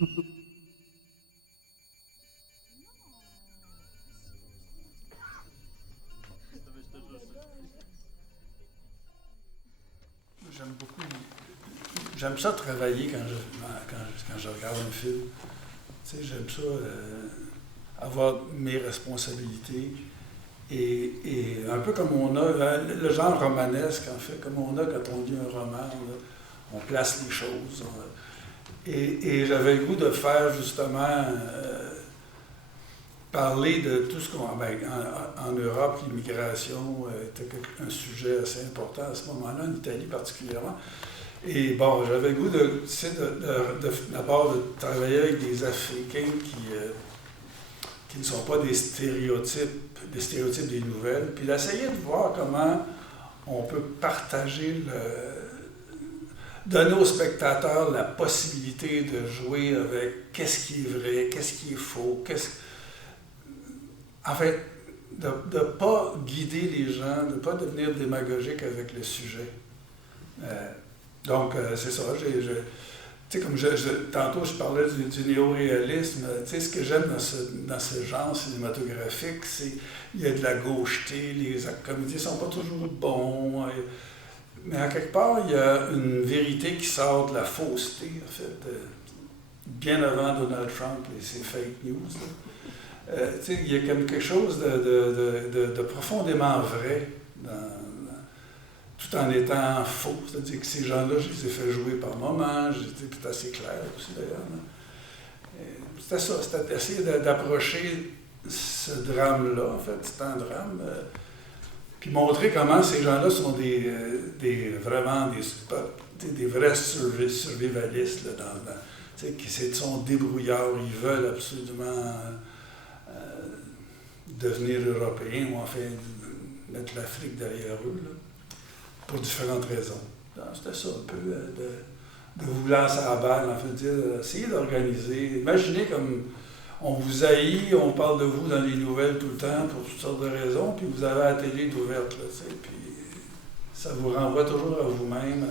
J'aime beaucoup. J'aime ça travailler quand je regarde un film. Tu sais, j'aime ça avoir mes responsabilités. Et un peu comme on a, le genre romanesque, en fait, comme on a quand on lit un roman, on place les choses. Et j'avais le goût de faire justement parler de tout ce qu'on... en Europe, l'immigration était un sujet assez important à ce moment-là, en Italie particulièrement. Et bon, j'avais le goût d'abord de travailler avec des Africains qui ne sont pas des stéréotypes des nouvelles, puis d'essayer de voir comment on peut partager donner aux spectateurs la possibilité de jouer avec qu'est-ce qui est vrai, qu'est-ce qui est faux, en fait, de ne pas guider les gens, de ne pas devenir démagogique avec le sujet. Donc, c'est ça. Tu sais, comme tantôt, je parlais du néo-réalisme. Tu sais, ce que j'aime dans ce genre cinématographique, c'est qu'il y a de la gaucheté, les comédiens ne sont pas toujours bons. Mais à quelque part, il y a une vérité qui sort de la fausseté, en fait, bien avant Donald Trump et ses fake news. Il y a comme quelque chose de profondément vrai, tout en étant faux. C'est-à-dire que ces gens-là, je les ai fait jouer par moments, c'est assez clair aussi d'ailleurs. C'était ça, c'était essayer d'approcher ce drame-là, en fait, c'est un drame, puis montrer comment ces gens-là sont vraiment des vrais survivalistes, qui sont débrouillards, ils veulent absolument devenir européens ou enfin mettre l'Afrique derrière eux, là, pour différentes raisons. C'était ça un peu, de vous lancer à la balle, en fait, dire, essayez d'organiser. Imaginez comme on vous haït, on parle de vous dans les nouvelles tout le temps pour toutes sortes de raisons, puis vous avez la télé ouverte, là, puis ça vous renvoie toujours à vous-même,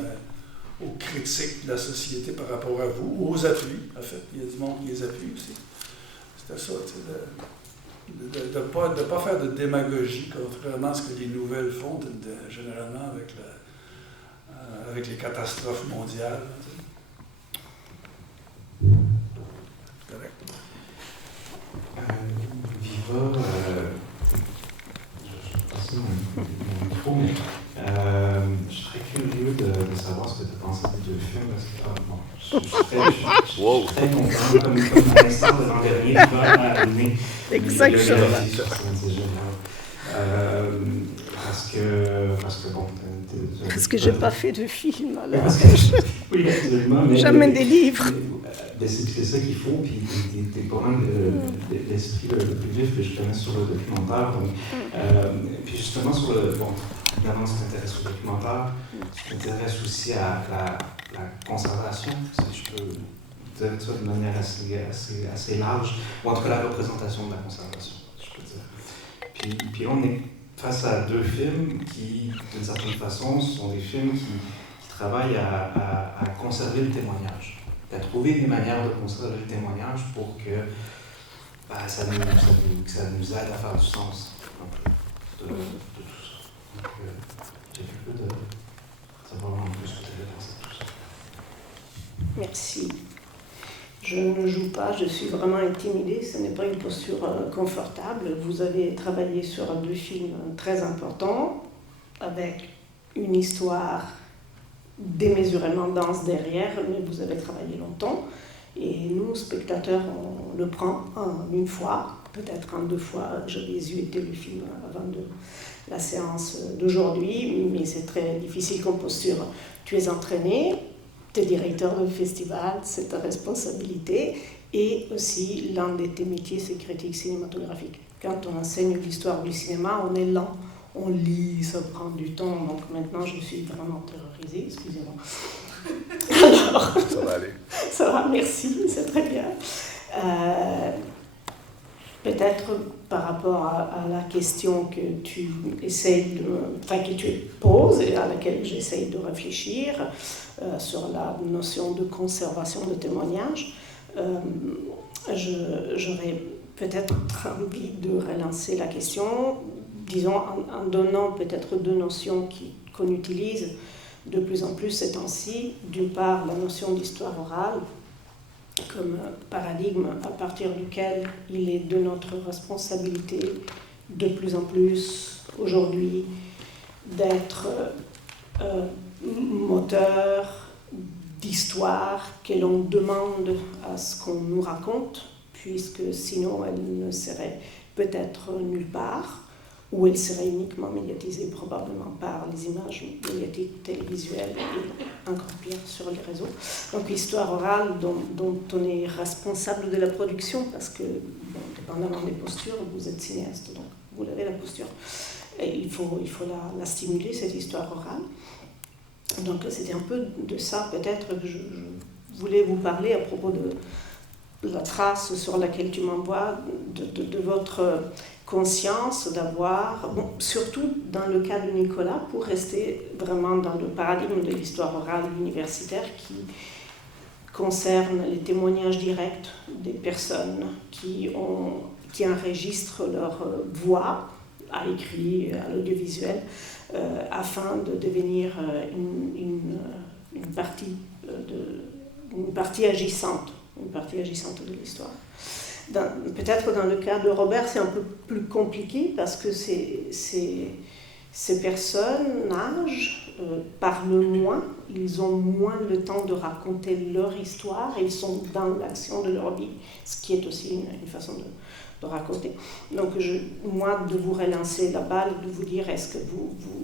aux critiques de la société par rapport à vous, aux appuis, en fait. Il y a du monde qui les appuie aussi. C'était ça, tu sais, de ne pas faire de démagogie, contrairement à ce que les nouvelles font généralement avec les catastrophes mondiales. Correct. Viva, je passe mon micro, mais je suis très curieux de savoir ce que tu penses des deux films, parce que je suis très content, comme à l'instant de l'an dernier, Viva a amené Exactement. C'est génial. Parce que bon... Parce que je n'ai pas fait de film, alors. Oui, absolument. J'amène des livres. C'est ça qu'il faut, puis t'es pas mal l'esprit le plus vif que je connais sur le documentaire. Donc, puis justement, évidemment, tu t'intéresses au documentaire, tu t'intéresses aussi à la conservation, si je peux dire ça de manière assez large, ou en tout cas la représentation de la conservation, si je peux dire. Puis on est face à deux films qui, d'une certaine façon, sont des films qui travaillent à conserver le témoignage, à trouver des manières de conserver le témoignage pour que ça nous aide à faire du sens un peu de tout ça. Donc, j'ai cru de savoir un peu ce que tu avais pensé de tout ça. Merci. Je ne joue pas, je suis vraiment intimidée, ce n'est pas une posture confortable. Vous avez travaillé sur deux films très importants, avec une histoire démesurément dense derrière, mais vous avez travaillé longtemps. Et nous, spectateurs, on le prend en une fois, peut-être en deux fois. Je visualisé le film avant la séance d'aujourd'hui, mais c'est très difficile comme posture. Tu es entraîné, tu es directeur de festival, c'est ta responsabilité. Et aussi, l'un de tes métiers, c'est critique cinématographique. Quand on enseigne l'histoire du cinéma, on est lent. On lit, ça prend du temps, donc maintenant je suis vraiment terrorisée, excusez-moi. Alors, ça va aller. Ça va, merci, c'est très bien. Peut-être par rapport à la question que tu que tu poses et à laquelle j'essaye de réfléchir sur la notion de conservation de témoignage. J'aurais peut-être envie de relancer la question, disons en donnant peut-être deux notions qu'on utilise de plus en plus ces temps-ci. D'une part, la notion d'histoire orale comme paradigme à partir duquel il est de notre responsabilité de plus en plus aujourd'hui d'être moteur d'histoire que l'on demande à ce qu'on nous raconte, puisque sinon elle ne serait peut-être nulle part, ou elle serait uniquement médiatisée probablement par les images médiatiques télévisuelles et encore pire sur les réseaux. Donc l'histoire orale dont on est responsable de la production, parce que, bon, dépendamment des postures, vous êtes cinéaste, donc vous avez la posture. Et il faut la stimuler, cette histoire orale. Donc c'était un peu de ça peut-être que je voulais vous parler à propos de la trace sur laquelle tu m'envoies, de votre conscience d'avoir, bon, surtout dans le cas de Nicolas, pour rester vraiment dans le paradigme de l'histoire orale universitaire qui concerne les témoignages directs des personnes qui enregistrent leur voix à l'écrit, à l'audiovisuel, afin de devenir une partie agissante de l'histoire. Peut-être dans le cas de Robert, c'est un peu plus compliqué parce que ces personnages parlent moins, ils ont moins le temps de raconter leur histoire, ils sont dans l'action de leur vie, ce qui est aussi une façon de raconter. Donc moi, de vous relancer la balle, de vous dire, est-ce que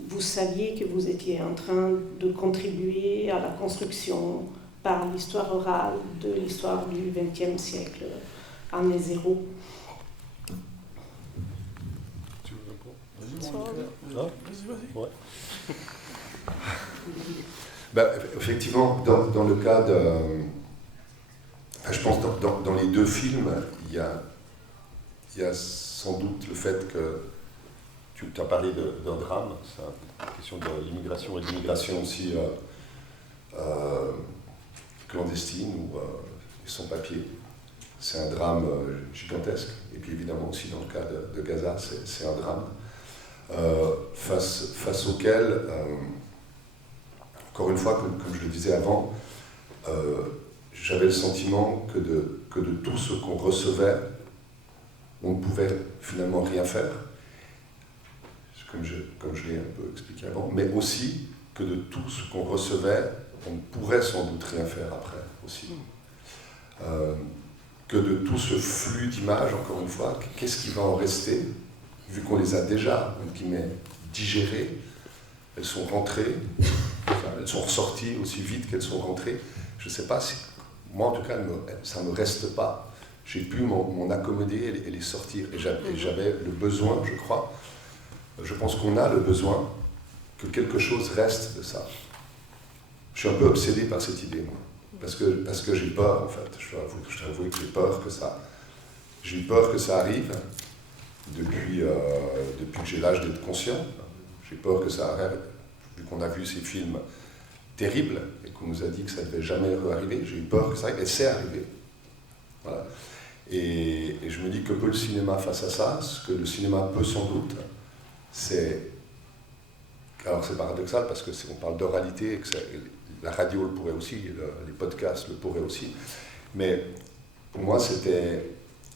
vous saviez que vous étiez en train de contribuer à la construction par l'histoire orale de l'histoire du XXe siècle, année zéro? Tu veux répondre? Vas-y. Ouais. Ben, effectivement, dans le cas de... Enfin, je pense dans les deux films, il y a sans doute le fait que tu as parlé d'un drame, c'est la question de l'immigration et de l'immigration aussi clandestine ou sans papier. C'est un drame gigantesque. Et puis évidemment aussi dans le cas de Gaza, c'est un drame face auquel, encore une fois, comme je le disais avant, j'avais le sentiment que de tout ce qu'on recevait, on ne pouvait finalement rien faire, comme je l'ai un peu expliqué avant, mais aussi que de tout ce qu'on recevait, on ne pourrait sans doute rien faire après aussi. Que de tout ce flux d'images, encore une fois, qu'est-ce qui va en rester, vu qu'on les a déjà, entre guillemets, digérées, elles sont rentrées, enfin, elles sont ressorties aussi vite qu'elles sont rentrées. Je ne sais pas si, moi en tout cas, ça ne me reste pas. J'ai pu m'en accommoder et les sortir. Et j'avais le besoin, je crois, je pense qu'on a le besoin que quelque chose reste de ça. Je suis un peu obsédé par cette idée, moi. Parce que j'ai peur, en fait. Je dois avouer que j'ai peur que ça... J'ai eu peur que ça arrive depuis que j'ai l'âge d'être conscient. J'ai peur que ça arrive, vu qu'on a vu ces films terribles et qu'on nous a dit que ça ne devait jamais arriver. J'ai eu peur que ça arrive, et c'est arrivé. Voilà. Et je me dis que peut le cinéma face à ça, ce que le cinéma peut sans doute, c'est... Alors c'est paradoxal parce qu'on parle d'oralité, et que la radio le pourrait aussi, les podcasts le pourraient aussi, mais pour moi c'était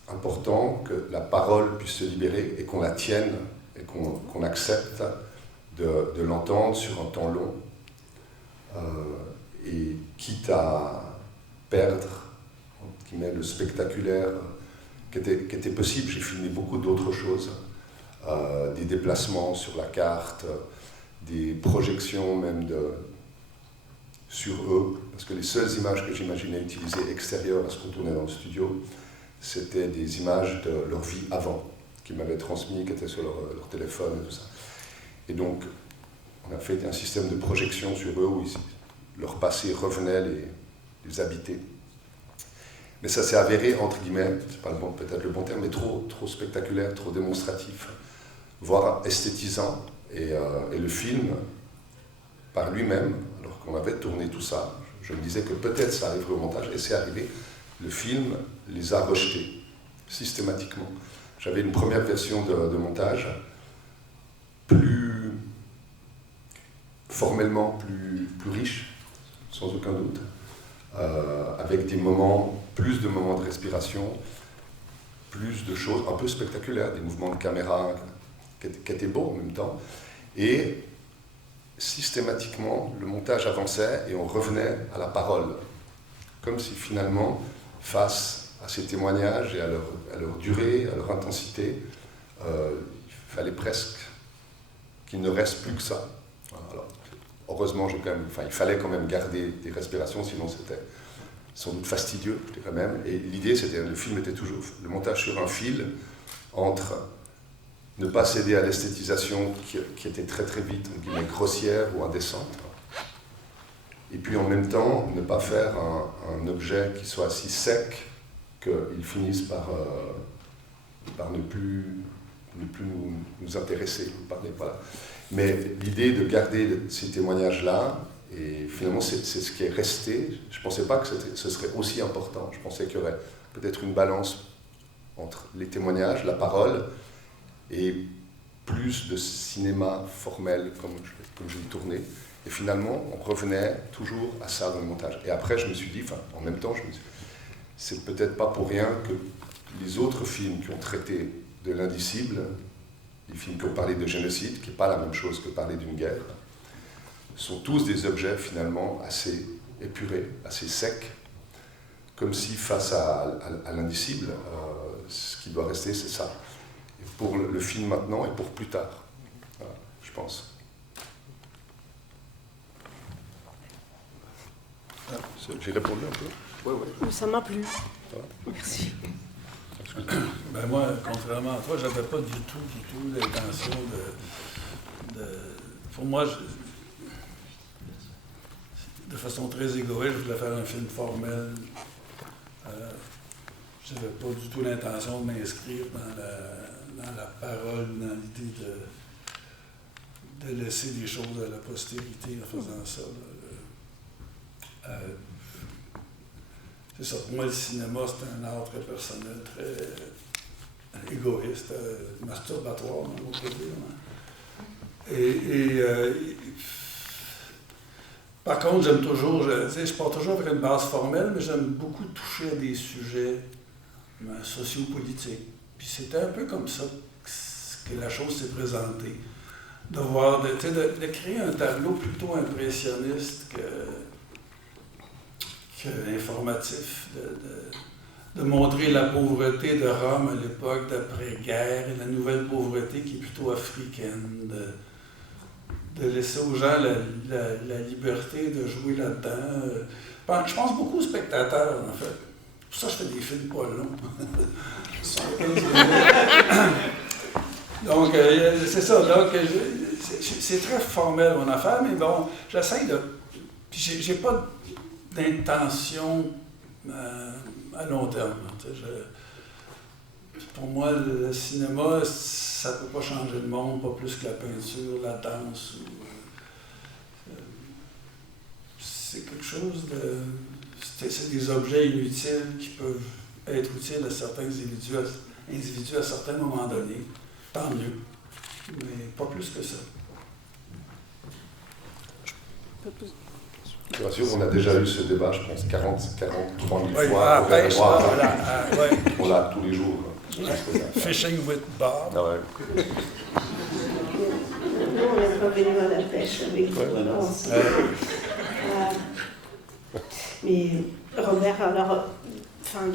important que la parole puisse se libérer et qu'on la tienne et qu'on accepte de l'entendre sur un temps long, et quitte à perdre entre guillemets, le spectaculaire qui était possible. J'ai filmé beaucoup d'autres choses, des déplacements sur la carte, des projections même sur eux, parce que les seules images que j'imaginais utiliser extérieures à ce qu'on tournait dans le studio, c'était des images de leur vie avant, qu'ils m'avaient transmis, qui étaient sur leur téléphone et tout ça. Et donc, on a fait un système de projection sur eux où leur passé revenait les habiter. Mais ça s'est avéré, entre guillemets, c'est pas peut-être le bon terme, mais trop spectaculaire, trop démonstratif, voire esthétisant. Et le film, par lui-même, alors qu'on avait tourné tout ça, je me disais que peut-être ça arriverait au montage, et c'est arrivé, le film les a rejetés, systématiquement. J'avais une première version de montage, plus formellement plus riche, sans aucun doute, avec plus de moments de respiration, plus de choses un peu spectaculaires, des mouvements de caméra qui étaient beaux en même temps. Et systématiquement, le montage avançait et on revenait à la parole. Comme si finalement, face à ces témoignages et à leur durée, à leur intensité, il fallait presque qu'il ne reste plus que ça. Alors, heureusement, il fallait quand même garder des respirations, sinon c'était sans doute fastidieux, je dirais même. Et l'idée, le film était toujours le montage sur un fil entre ne pas céder à l'esthétisation qui était très très vite, grossière ou indécente, et puis en même temps, ne pas faire un objet qui soit si sec qu'il finisse par ne plus nous intéresser. Voilà. Mais l'idée de garder ces témoignages-là, et finalement c'est ce qui est resté, je ne pensais pas que ce serait aussi important. Je pensais qu'il y aurait peut-être une balance entre les témoignages, la parole, et plus de cinéma formel comme je l'ai tourné. Et finalement, on revenait toujours à ça dans le montage. Et après, je me suis dit, en même temps, c'est peut-être pas pour rien que les autres films qui ont traité de l'indicible, les films qui ont parlé de génocide, qui n'est pas la même chose que parler d'une guerre, sont tous des objets finalement assez épurés, assez secs, comme si face à l'indicible, ce qui doit rester, c'est ça. Et pour le film maintenant et pour plus tard, voilà, je pense. J'ai répondu un peu? Oui. Ça m'a plu. Merci. Ben moi, contrairement à toi, j'avais pas du tout l'intention de... Pour moi, de façon très égoïste, je voulais faire un film formel. J'avais pas du tout l'intention de m'inscrire dans la parole, dans l'idée de laisser des choses à la postérité en faisant ça. C'est ça, pour moi le cinéma c'est un art très personnel, très égoïste, masturbatoire, on peut dire. Par contre, j'aime toujours, je pars toujours avec une base formelle, mais j'aime beaucoup toucher à des sujets sociopolitiques. Puis c'était un peu comme ça que la chose s'est présentée. De créer un tableau plutôt impressionniste informatif, de montrer la pauvreté de Rome à l'époque d'après-guerre et la nouvelle pauvreté qui est plutôt africaine, de laisser aux gens la liberté de jouer là-dedans. Je pense beaucoup aux spectateurs, en fait. Pour ça, je fais des films pas longs. Donc, c'est ça. Donc, c'est très formel, mon affaire, mais bon, j'essaie de... Puis j'ai pas d'intention à long terme. Pour moi, le cinéma, ça ne peut pas changer le monde, pas plus que la peinture, la danse. C'est quelque chose de... C'est des objets inutiles qui peuvent être utiles à certains individus à certains moments donnés. Tant mieux. Mais pas plus que ça. Je suis sûr, on a déjà eu ce débat, je pense, 43 000 oui, fois. Pêche, on l'a tous les jours. Fishing with Bob. Ah ouais. Nous, on n'est pas venu à la pêche avec vous. Mais Robert, alors,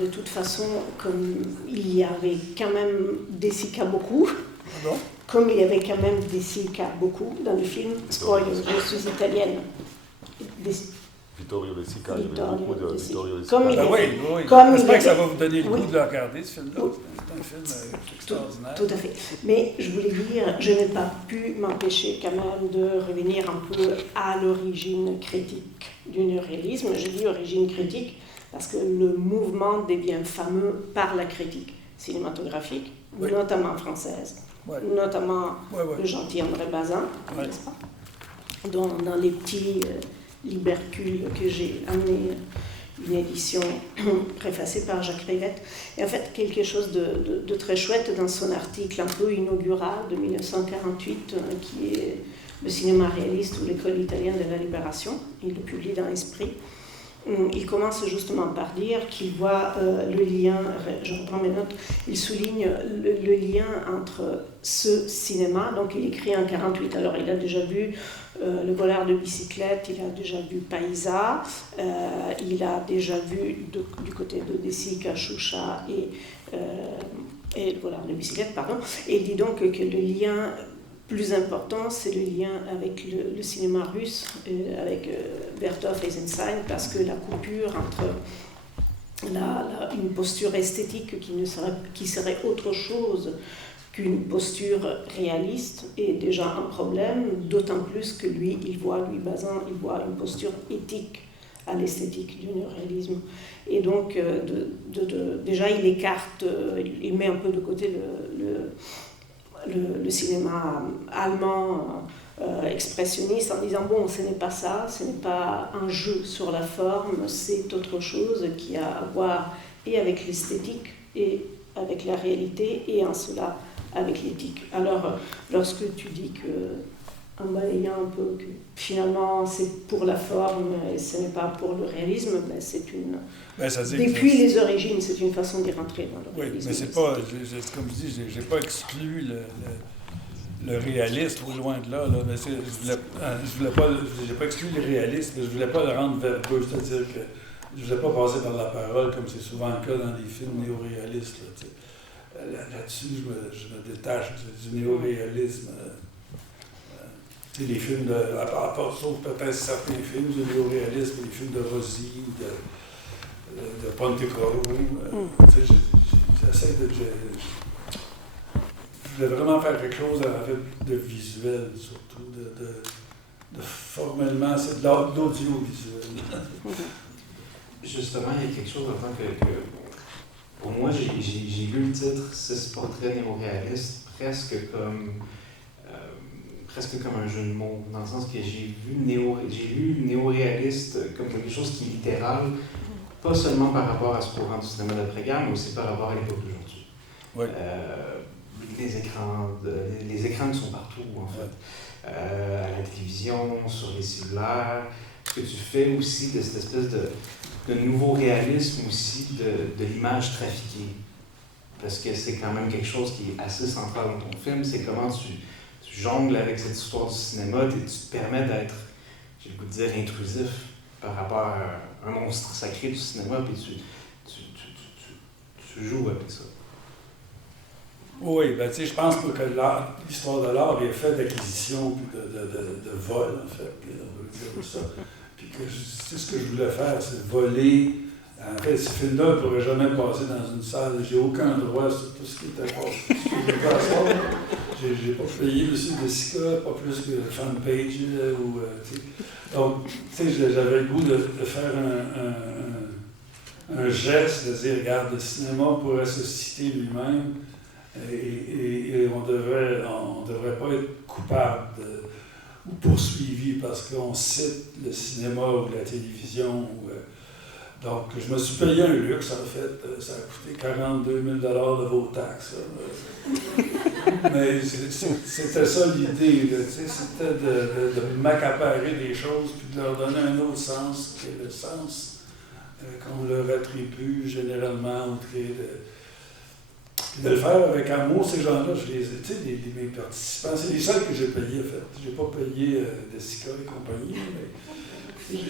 de toute façon, comme il y avait quand même des Sica beaucoup, comme il y avait quand même des Sica beaucoup dans le film, je suis italienne. Vittorio De Sica, il y avait beaucoup de Vittorio De Sica. Oui. J'espère que ça va vous donner le goût de le regarder, ce film-là. C'est un film extraordinaire. Tout à fait. Mais je voulais dire, je n'ai pas pu m'empêcher quand même de revenir un peu à l'origine critique du néoréalisme. Je dis origine critique parce que le mouvement devient fameux par la critique cinématographique, notamment française, notamment le gentil André Bazin, n'est-ce pas? Dans les petits libercules que j'ai amenés une édition préfacée par Jacques Rivette. Et en fait, quelque chose de très chouette dans son article un peu inaugural de 1948, qui est le cinéma réaliste ou l'école italienne de la libération. Il le publie dans Esprit. Il commence justement par dire qu'il voit le lien, je reprends mes notes, il souligne le lien entre ce cinéma, donc il écrit en 1948, alors il a déjà vu Le voleur de bicyclette, il a déjà vu Paisa, il a déjà vu du côté de Desica, Choucha et Le voleur de bicyclette, pardon, et il dit donc que le lien plus important, c'est le lien avec le cinéma russe, avec Vertov et Eisenstein, parce que la coupure entre une posture esthétique qui serait autre chose qu'une posture réaliste est déjà un problème, d'autant plus que lui, Bazin, il voit une posture éthique à l'esthétique du néoréalisme. Et donc, déjà, il écarte, il met un peu de côté le cinéma allemand expressionniste en disant bon, ce n'est pas ça, ce n'est pas un jeu sur la forme, c'est autre chose qui a à voir et avec l'esthétique et avec la réalité et en cela avec l'éthique. Alors lorsque tu dis que en balayant un peu que finalement c'est pour la forme et ce n'est pas pour le réalisme, ben c'est une depuis les origines, c'est une façon d'y rentrer dans le réalisme. Oui, mais c'est pas, comme je dis, j'ai pas exclu le réaliste, ou loin de là, mais j'ai pas exclu le réaliste, mais je voulais pas le rendre verbeux, c'est-à-dire que je voulais pas passer par la parole, comme c'est souvent le cas dans les films néo-réalistes. Là-dessus, je me détache du néo-réalisme. Les films sauf peut-être certains films du néo-réalisme, les films de Rossi, de Pontecorvo. J'essaie de. Je voulais vraiment faire quelque chose avec de visuel, surtout, de formellement, c'est de l'audiovisuel. Justement, il y a quelque chose en tant que pour moi, j'ai lu le titre « 6 portraits néo-réalistes » presque comme un jeu de mots, dans le sens que j'ai lu néo-réaliste comme quelque chose qui est littéral, pas seulement par rapport à ce courant du cinéma d'après-guerre, mais aussi par rapport à l'époque d'aujourd'hui. Oui. Les écrans qui sont partout, en fait. À la télévision, sur les cellulaires. Ce que tu fais aussi de cette espèce de nouveau réalisme aussi de l'image trafiquée. Parce que c'est quand même quelque chose qui est assez central dans ton film, c'est comment tu jongles avec cette histoire du cinéma et tu te permets d'être, j'ai le goût de dire, intrusif par rapport à un monstre sacré du cinéma, puis tu joues avec ça. Oui, ben tu sais, je pense que l'histoire de l'art est faite d'acquisition puis de vol, en fait, puis on veut dire ça. Puis que c'est ce que je voulais faire, c'est voler. En fait, ce film-là ne pourrait jamais passer dans une salle. J'ai aucun droit sur tout ce qui était passé. J'ai pas payé M. Desica, pas plus que Fanpage. Donc, tu sais, j'avais le goût de faire un geste, de dire, regarde, le cinéma pourrait se citer lui-même. Et on devrait pas être coupable ou poursuivi parce qu'on cite le cinéma ou la télévision. Donc, je me suis payé un luxe, en fait. Ça a coûté 42 000 $ de vos taxes. Mais c'était ça l'idée. C'était de m'accaparer des choses puis de leur donner un autre sens, qui est le sens qu'on leur attribue généralement au trait de le faire avec amour, ces gens-là, je les ai, tu sais, mes participants, c'est les seuls que j'ai payés, en fait. Je n'ai pas payé Desica et compagnie, mais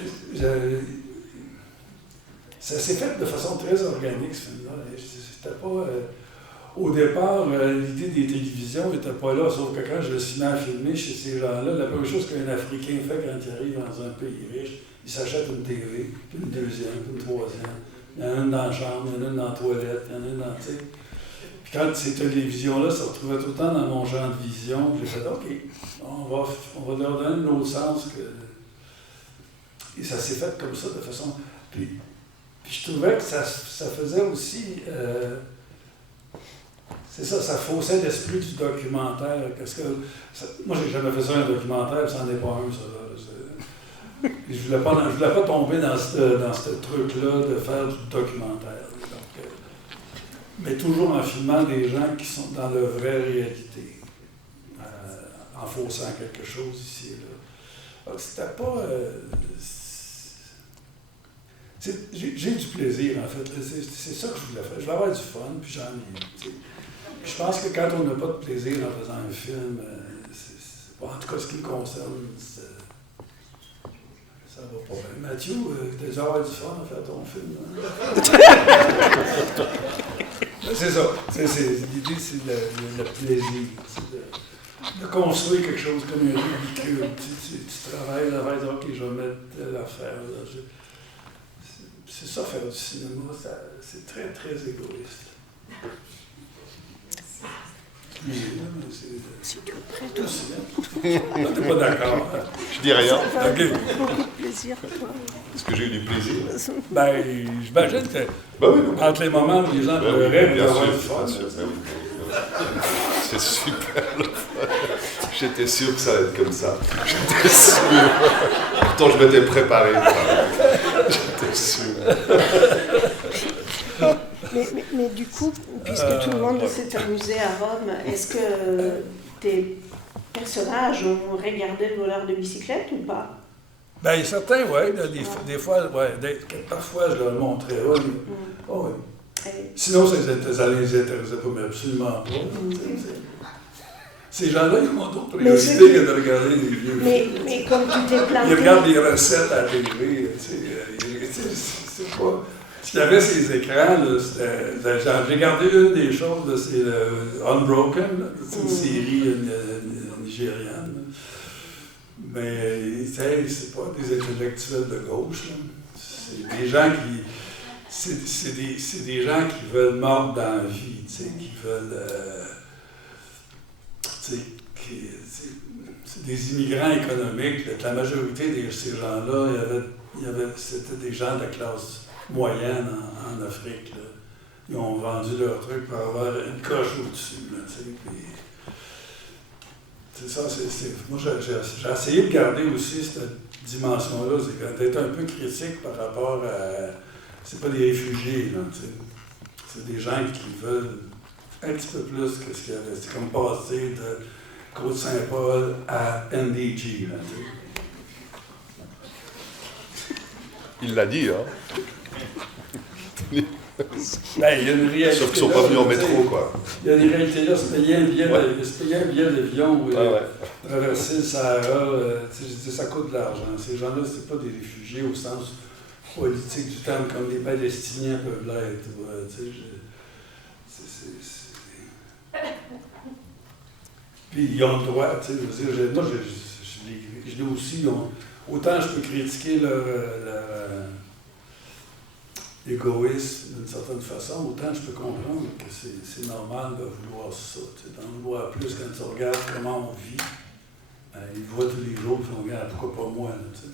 ça s'est fait de façon très organique, ce film-là. C'était pas... au départ, l'idée des télévisions n'était pas là, sauf que quand je me suis mis à filmer chez ces gens-là, la première chose qu'un Africain fait quand il arrive dans un pays riche, il s'achète une TV, puis une deuxième, puis une troisième. Il y en a une dans la chambre, il y en a une dans la toilette, il y en a une dans... Puis quand ces télévisions-là se retrouvaient tout le temps dans mon champ de vision, j'ai fait « OK, on va leur donner un autre sens. » Et ça s'est fait comme ça, de façon... Puis je trouvais que ça faisait aussi... c'est ça, ça faussait l'esprit du documentaire. Parce que moi, j'ai jamais fait ça un documentaire, puis ça n'en est pas un, ça. je voulais pas tomber dans ce truc-là de faire du documentaire. Donc, mais toujours en filmant des gens qui sont dans leur vraie réalité, en faussant quelque chose ici et là. Donc, c'était pas... j'ai du plaisir, en fait. C'est ça que je voulais faire. Je voulais avoir du fun, puis j'en ai. Je pense que quand on n'a pas de plaisir en faisant un film, en tout cas, ce qui me concerne, ça va pas bien. Mathieu, tu as déjà avoir du fun à faire ton film. Hein? C'est ça. L'idée, c'est le plaisir. C'est de construire quelque chose comme un ridicule. Tu travailles, ok, je vais mettre l'affaire. C'est ça, faire du cinéma, c'est très, très égoïste. Si tu es prêt, toi. T'es pas d'accord. Hein? Je dis rien. Ça fait beaucoup de plaisir, toi. Est-ce que j'ai eu du plaisir? Ben, j'imagine que oui. entre les moments où les gens pleuraient, bien sûr, du fun. C'est super le fun. J'étais sûr que ça allait être comme ça. J'étais sûr. Pourtant, je m'étais préparé. J'étais sûr. Mais du coup, puisque tout le monde s'est amusé à Rome, est-ce que tes personnages ont regardé le voleur de bicyclette ou pas? Bien, certains, oui. Des fois, parfois, je leur montrais. Oui. Oh, oui. Sinon, ça les intéressait pas, mais absolument pas. Ces gens-là, ils ont d'autres priorités que de regarder des vieux films. Mais comme tu t'es planté... Ils regardent des recettes à la télé. C'est pas... Ce qu'il y avait ces écrans, j'ai regardé une des choses, c'est Unbroken, c'est une série nigériane. Mais c'est pas des intellectuels de gauche. Là. C'est des gens qui... C'est des gens qui veulent mordre dans la vie, qui veulent... c'est des immigrants économiques. La majorité de ces gens-là, c'était des gens de la classe moyenne en Afrique. Là. Ils ont vendu leur truc pour avoir une coche au-dessus. C'est ça, moi j'ai essayé de garder aussi cette dimension-là, c'est d'être un peu critique par rapport à... C'est pas des réfugiés, là, c'est des gens qui veulent un petit peu plus que ce qu'il y avait. C'est comme passer de Côte-Saint-Paul à NDG. Là, il l'a dit, hein? Ben, il y a une réalité. Sauf qu'ils sont pas venus en métro, quoi. Il y a des réalités là, se payer un billet d'avion ou traverser le Sahara, ça coûte de l'argent. Ces gens-là, c'est pas des réfugiés au sens politique du terme, comme les Palestiniens peuvent l'être. Puis ils ont le droit, tu sais, moi je l'ai aussi, autant je peux critiquer leur égoïsme d'une certaine façon, autant je peux comprendre que c'est normal de vouloir ça, d'en vouloir plus quand tu regardes comment on vit. Ils voient tous les jours, puis on regarde, pourquoi pas moi, là, tu sais.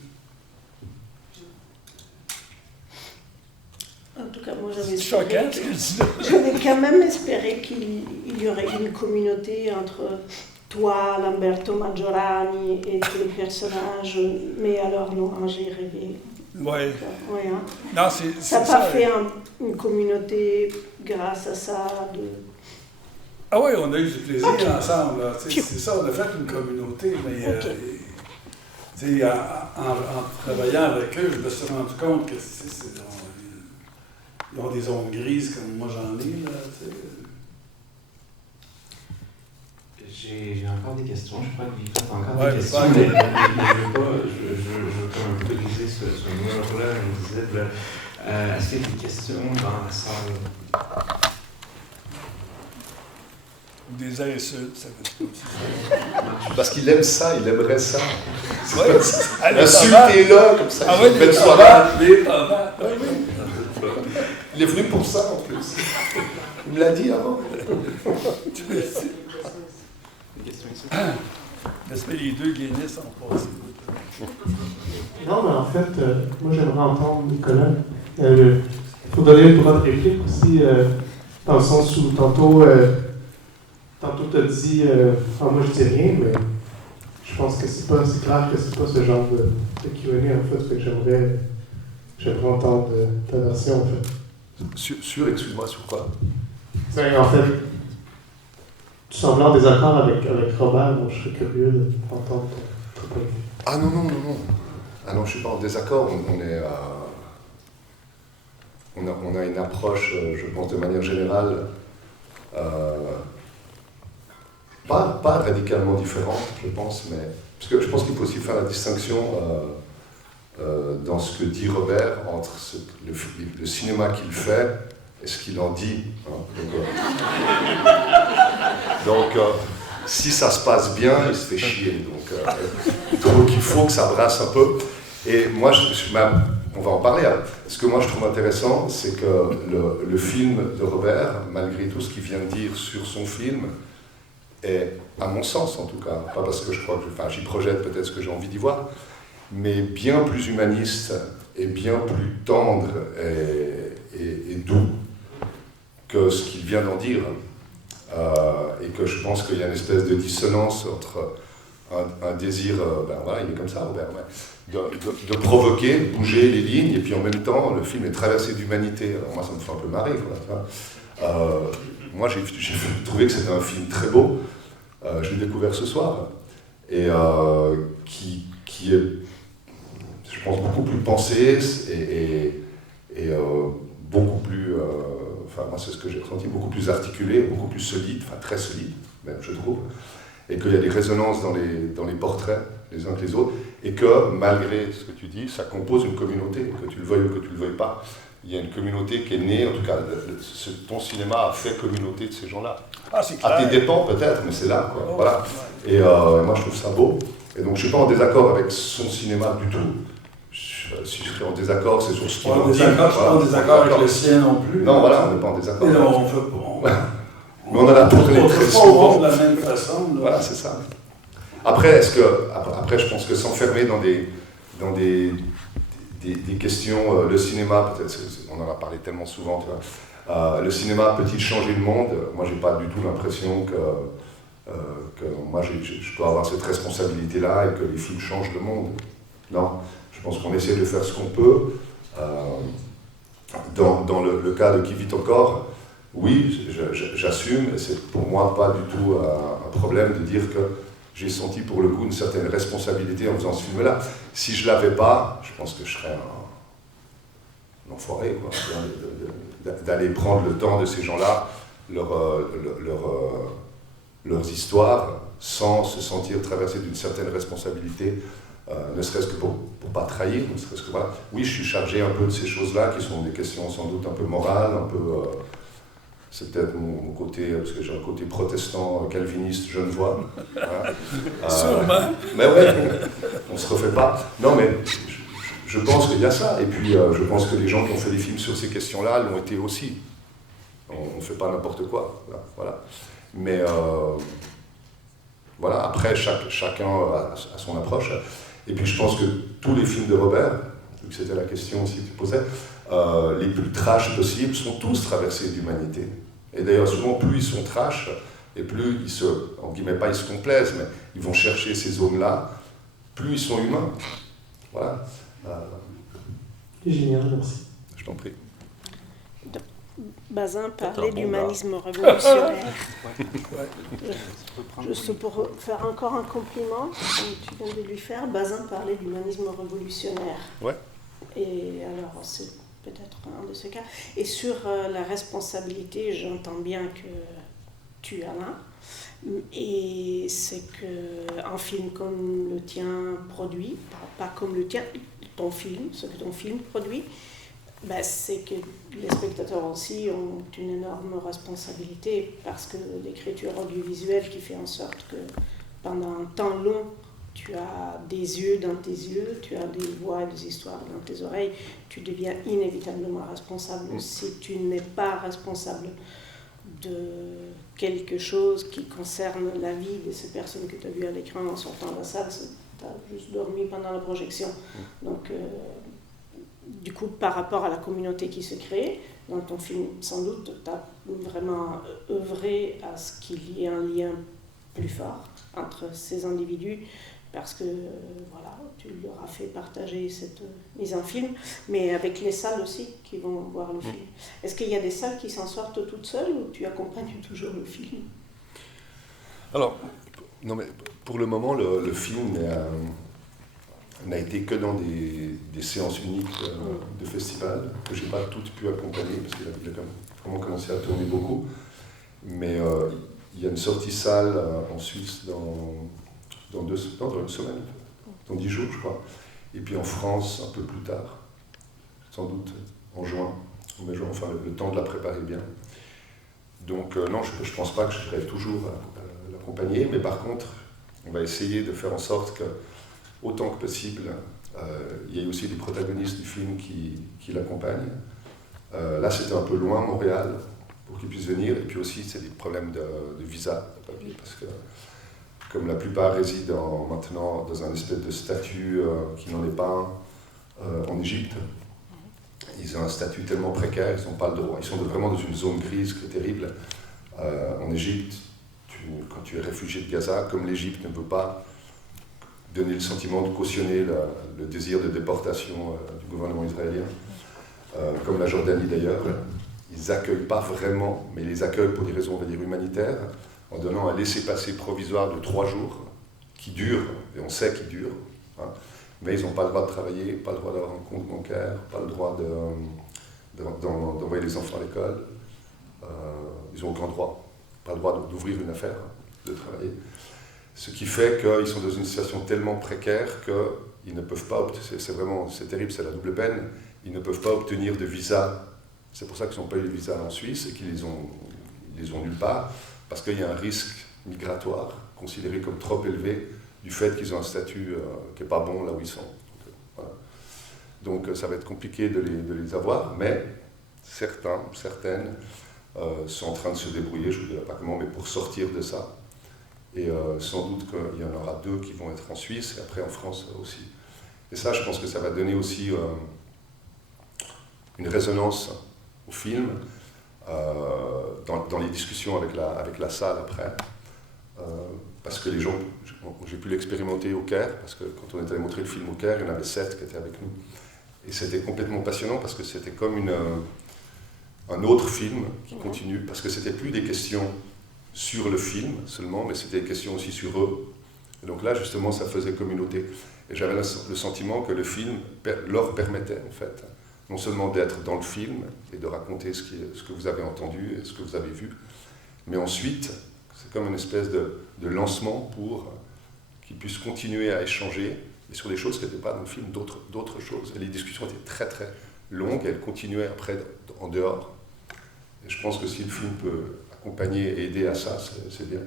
En tout cas, moi C'est choquant, ce que je dis là. J'avais quand même espéré qu'il y aurait une communauté entre toi, Lamberto Maggiorani et tes personnages, mais alors non, j'ai rêvé. Oui. Ouais, hein. Non, ça n'a pas fait une communauté grâce à ça. Ah oui, on a eu du plaisir ensemble. Là. C'est ça, on a fait une communauté, mais en travaillant avec eux, je me suis rendu compte que ils ont des zones grises comme moi j'en ai. Là, j'ai encore des questions, je crois qu'il y a encore des questions, mais je veux un peu briser ce mur-là. On disait, est-ce qu'il y a des questions dans la salle? Des insultes, ça veut dire ça. Parce qu'il aime ça, il aimerait ça. Ouais. Insultez-le comme ça. Ah oui, belle soirée. Oui. Il est venu pour ça en plus. Il me l'a dit avant. N'est-ce pas les deux Guinness en passé? Non, mais en fait, moi j'aimerais entendre Nicolas. Il faut donner le droit de réplique aussi, dans le sens où tantôt tu as dit moi je dis rien, mais je pense que c'est clair que c'est pas ce genre de Q&A en fait, que j'aimerais entendre ta version en fait. Excuse-moi, sur quoi? En fait, tu sembles en désaccord avec Robert, donc je serais curieux d'entendre ton point de vue. Ah non. Ah non, je suis pas en désaccord, on a une approche, je pense, de manière générale, pas radicalement différente, je pense, mais parce que je pense qu'il faut aussi faire la distinction dans ce que dit Robert entre le cinéma qu'il fait et ce qu'il en dit. Hein. Donc, si ça se passe bien, il se fait chier. Donc il faut que ça brasse un peu. Et moi, on va en parler. Hein. Ce que moi je trouve intéressant, c'est que le film de Robert, malgré tout ce qu'il vient de dire sur son film, est, à mon sens en tout cas, pas parce que je crois que j'y projette peut-être ce que j'ai envie d'y voir, mais bien plus humaniste et bien plus tendre et doux que ce qu'il vient d'en dire. Et que je pense qu'il y a une espèce de dissonance entre un désir, il est comme ça Robert, de provoquer, de bouger les lignes, et puis en même temps le film est traversé d'humanité. Alors moi ça me fait un peu marrer, moi j'ai trouvé que c'était un film très beau, je l'ai découvert ce soir, et qui est, je pense, beaucoup plus pensé et beaucoup plus, moi c'est ce que j'ai ressenti, beaucoup plus articulé, beaucoup plus solide, très solide même je trouve, et qu'il y a des résonances dans les portraits les uns que les autres, et que malgré ce que tu dis, ça compose une communauté, que tu le veuilles ou que tu le veuilles pas. Il y a une communauté qui est née, en tout cas, ton cinéma a fait communauté de ces gens-là. Ah, c'est clair. À tes dépens peut-être, mais c'est là, quoi. Voilà. Et moi je trouve ça beau. Et donc je suis pas en désaccord avec son cinéma du tout. Si je suis en désaccord, c'est sur ce qu'il en dit. Je ne suis pas en désaccord avec le sien non plus. Non, voilà, on n'est pas en désaccord. Mais on fait pas. Mais on en a tourné très souvent. De la même façon. Là. Voilà, c'est ça. Après, je pense que s'enfermer dans des questions, le cinéma, peut-être, on en a parlé tellement souvent, tu vois, le cinéma peut-il changer le monde? Moi, j'ai pas du tout l'impression que moi, je peux avoir cette responsabilité-là et que les films changent le monde. Non, je pense qu'on essaie de faire ce qu'on peut. Dans le cas de Qui vit encore, oui, j'assume, et c'est pour moi pas du tout un problème de dire que j'ai senti pour le coup une certaine responsabilité en faisant ce film-là. Si je l'avais pas, je pense que je serais un enfoiré, quoi, d'aller prendre le temps de ces gens-là, leurs histoires, sans se sentir traversé d'une certaine responsabilité, ne serait-ce que pour pas trahir, ne serait-ce que voilà. Oui, je suis chargé un peu de ces choses-là, qui sont des questions sans doute un peu morales, un peu... c'est peut-être mon côté, parce que j'ai un côté protestant, calviniste, genevois. Hein. Sûrement. Mais ouais, on se refait pas. Non, mais je pense qu'il y a ça. Et puis, je pense que les gens qui ont fait des films sur ces questions-là l'ont été aussi. On ne fait pas n'importe quoi. Voilà. Mais voilà, après, chacun a son approche. Et puis, je pense que tous les films de Robert, vu que c'était la question aussi que tu posais, les plus trash possibles sont tous traversés d'humanité. Et d'ailleurs, souvent, plus ils sont trash, et plus ils se, en guillemets, pas ils se complaisent, mais ils vont chercher ces zones-là, plus ils sont humains. Voilà. Génial, merci. Je t'en prie. Bazin parlait d'humanisme révolutionnaire. Juste pour faire encore un compliment, comme tu viens de lui faire, Bazin parlait d'humanisme révolutionnaire. Ouais. Et alors, c'est peut-être un de ces cas. Et sur la responsabilité, j'entends bien que tu as là. Et c'est qu'un film comme le tien produit, pas comme le tien, ton film, ce que ton film produit, ben c'est que les spectateurs aussi ont une énorme responsabilité parce que l'écriture audiovisuelle qui fait en sorte que pendant un temps long, tu as des yeux dans tes yeux, tu as des voix et des histoires dans tes oreilles, tu deviens inévitablement responsable. Si tu n'es pas responsable de quelque chose qui concerne la vie de ces personnes que tu as vues à l'écran en sortant de la salle, tu as juste dormi pendant la projection. Donc, du coup, par rapport à la communauté qui se crée, dans ton film, sans doute, tu as vraiment œuvré à ce qu'il y ait un lien plus fort entre ces individus parce que voilà, tu leur as fait partager cette mise en film, mais avec les salles aussi qui vont voir le film. Est-ce qu'il y a des salles qui s'en sortent toutes seules ou tu accompagnes toujours le film? Alors, non mais pour le moment, le film n'a été que dans des séances uniques de festival, que je n'ai pas toutes pu accompagner, parce qu'il a vraiment commencé à tourner beaucoup. Mais il y a une sortie salle en Suisse dans une semaine, dans 10 jours, je crois. Et puis en France, un peu plus tard, sans doute en juin, enfin le temps de la préparer bien. Donc non, je ne pense pas que je serai toujours à l'accompagner, mais par contre, on va essayer de faire en sorte que, autant que possible, il y ait aussi des protagonistes du film qui l'accompagnent. Là, c'était un peu loin, Montréal, pour qu'ils puissent venir. Et puis aussi, c'est des problèmes de visa, de papier, parce que comme la plupart résident maintenant dans un espèce de statut qui n'en est pas un en Égypte, ils ont un statut tellement précaire, ils n'ont pas le droit. Ils sont vraiment dans une zone grise qui est terrible. En Égypte, quand tu es réfugié de Gaza, comme l'Égypte ne veut pas donner le sentiment de cautionner le désir de déportation du gouvernement israélien, comme la Jordanie d'ailleurs, ils n'accueillent pas vraiment, mais ils les accueillent pour des raisons, on va dire, humanitaires, en donnant un laissez-passer provisoire de 3 jours, qui dure, et on sait qu'il dure, hein, mais ils n'ont pas le droit de travailler, pas le droit d'avoir un compte bancaire, pas le droit d'envoyer les enfants à l'école, ils n'ont aucun droit, pas le droit d'ouvrir une affaire, de travailler. Ce qui fait qu'ils sont dans une situation tellement précaire qu'ils ne peuvent pas, c'est terrible, c'est la double peine, ils ne peuvent pas obtenir de visa. C'est pour ça qu'ils n'ont pas eu de visa en Suisse et qu'ils les ont nulle part, parce qu'il y a un risque migratoire considéré comme trop élevé du fait qu'ils ont un statut qui n'est pas bon là où ils sont. Donc ça va être compliqué de les avoir, mais certaines sont en train de se débrouiller, je ne vous dirai pas comment, mais pour sortir de ça. Et sans doute qu'il y en aura 2 qui vont être en Suisse et après en France aussi. Et ça, je pense que ça va donner aussi une résonance au film, dans les discussions avec la salle après. Parce que les gens, j'ai pu l'expérimenter au Caire, parce que quand on est allé montrer le film au Caire, il y en avait 7 qui étaient avec nous. Et c'était complètement passionnant parce que c'était comme un autre film qui continue, parce que c'était plus des questions sur le film seulement, mais c'était des questions aussi sur eux. Et donc là, justement, ça faisait communauté. Et j'avais le sentiment que le film leur permettait, en fait, non seulement d'être dans le film et de raconter ce que vous avez entendu et ce que vous avez vu, mais ensuite, c'est comme une espèce de lancement pour qu'ils puissent continuer à échanger et sur des choses qui n'étaient pas dans le film, d'autres choses. Et les discussions étaient très très longues, et elles continuaient après en dehors. Et je pense que si le film peut accompagner et aider à ça, c'est bien.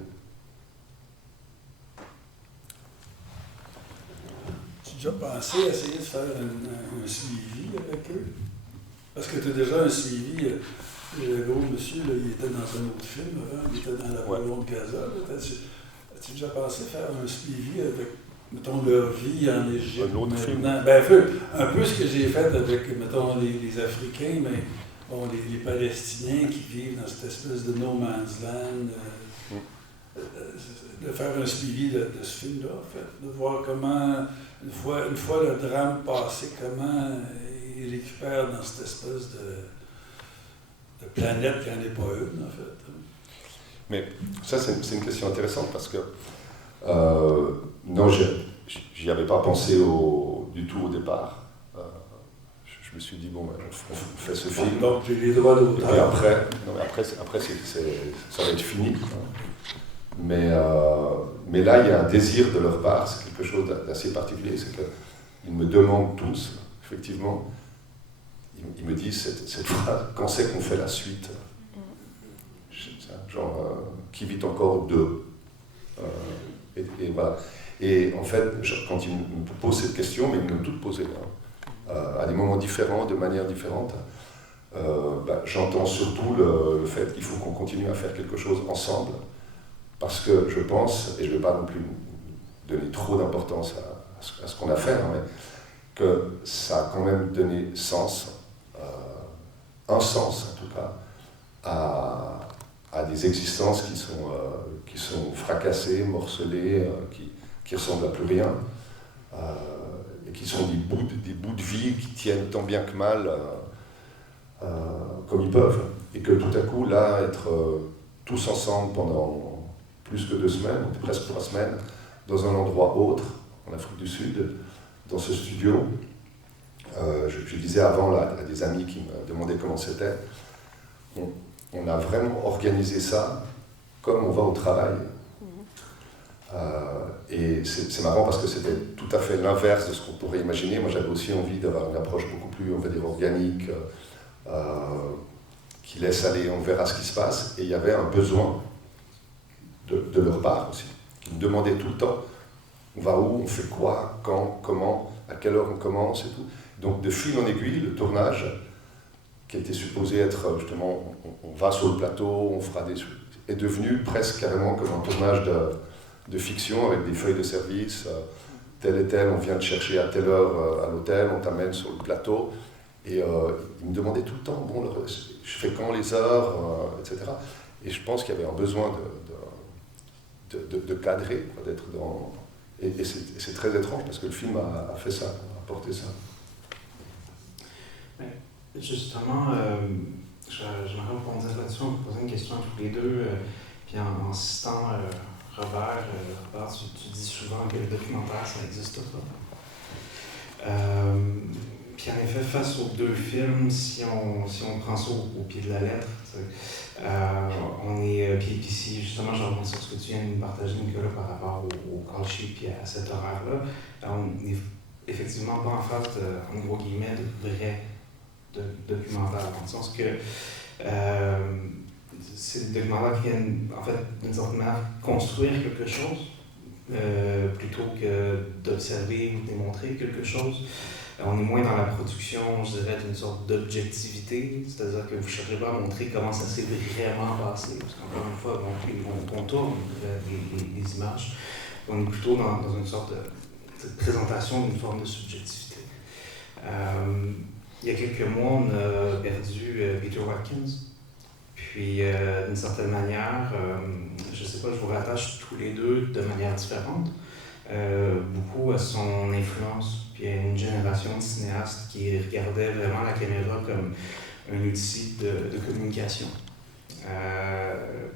Tu as déjà pensé à essayer de faire un suivi avec eux? Parce que tu as déjà un suivi. Le gros monsieur, là, il était dans un autre film avant, il était dans l'Apollon de Gaza. As-tu déjà pensé faire un suivi avec, mettons, leur vie en Égypte? Un autre film? Ben, un peu ce que j'ai fait avec, mettons, les Africains, mais bon, les Palestiniens qui vivent dans cette espèce de no man's land. De faire un suivi de ce film-là, en fait, de voir comment, une fois le drame passé, comment ils récupèrent dans cette espèce de planète qui n'en est pas une, en fait. Mais ça, c'est une question intéressante parce que non, j'y avais pas pensé du tout au départ. Je me suis dit, bon, on fait ce film. Donc, j'ai les droits d'auteur. Et après ça va être fini. Mais là, il y a un désir de leur part, c'est quelque chose d'assez particulier, c'est qu'ils me demandent tous, effectivement, ils me disent cette phrase, quand c'est qu'on fait la suite? Genre, qui vit encore 2 et voilà. Et en fait, quand ils me posent cette question, mais ils me l'ont toutes posée, à des moments différents, de manière différente, j'entends surtout le fait qu'il faut qu'on continue à faire quelque chose ensemble, parce que je pense, et je ne vais pas non plus donner trop d'importance à ce qu'on a fait, mais que ça a quand même donné sens, un sens en tout cas, à des existences qui sont fracassées, morcelées, qui qui ressemblent à plus rien, et qui sont des bouts de vie qui tiennent tant bien que mal comme ils peuvent. Et que tout à coup, là, être tous ensemble pendant plus que 2 semaines, presque 3 semaines, dans un endroit autre, en Afrique du Sud, dans ce studio, je disais avant là, à des amis qui me demandaient comment c'était, on a vraiment organisé ça comme on va au travail. Et c'est marrant parce que c'était tout à fait l'inverse de ce qu'on pourrait imaginer. Moi, j'avais aussi envie d'avoir une approche beaucoup plus, on va dire, organique, qui laisse aller, on verra ce qui se passe. Et il y avait un besoin de leur part aussi. Ils me demandaient tout le temps, on va où, on fait quoi, quand, comment, à quelle heure on commence et tout. Donc, de fil en aiguille, le tournage, qui était supposé être justement, on va sur le plateau, on fera des... est devenu presque carrément comme un tournage de fiction avec des feuilles de service, tel et tel, on vient te chercher à telle heure à l'hôtel, on t'amène sur le plateau. Et il me demandait tout le temps, bon, je fais quand les heures, etc. Et je pense qu'il y avait un besoin de cadrer, d'être dans... Et c'est très étrange parce que le film a fait ça, a apporté ça. Justement, j'aimerais rebondir là-dessus, on vous poser une question à tous les deux, puis en citant Robert, tu dis souvent que le documentaire, ça n'existe pas. Puis en effet, face aux 2 films, si on prend ça au pied de la lettre, on est... Puis si justement, je reviens sur ce que tu viens de nous partager, Nicolas, par rapport au call sheet puis à cet horaire-là, on n'est effectivement pas en face, en gros guillemets, de vrai documentaire, dans le sens que c'est des documentaires qui viennent, en fait, d'une certaine manière, construire quelque chose, plutôt que d'observer ou démontrer quelque chose. On est moins dans la production, je dirais, d'une sorte d'objectivité, c'est-à-dire que vous ne cherchez pas à montrer comment ça s'est vraiment passé, parce qu'encore une fois, on contourne les images. On est plutôt dans une sorte de présentation d'une forme de subjectivité. Il y a quelques mois, on a perdu Peter Watkins. Puis, d'une certaine manière, je ne sais pas, je vous rattache tous les deux de manière différente, beaucoup à son influence, puis à une génération de cinéastes qui regardaient vraiment la caméra comme un outil de communication,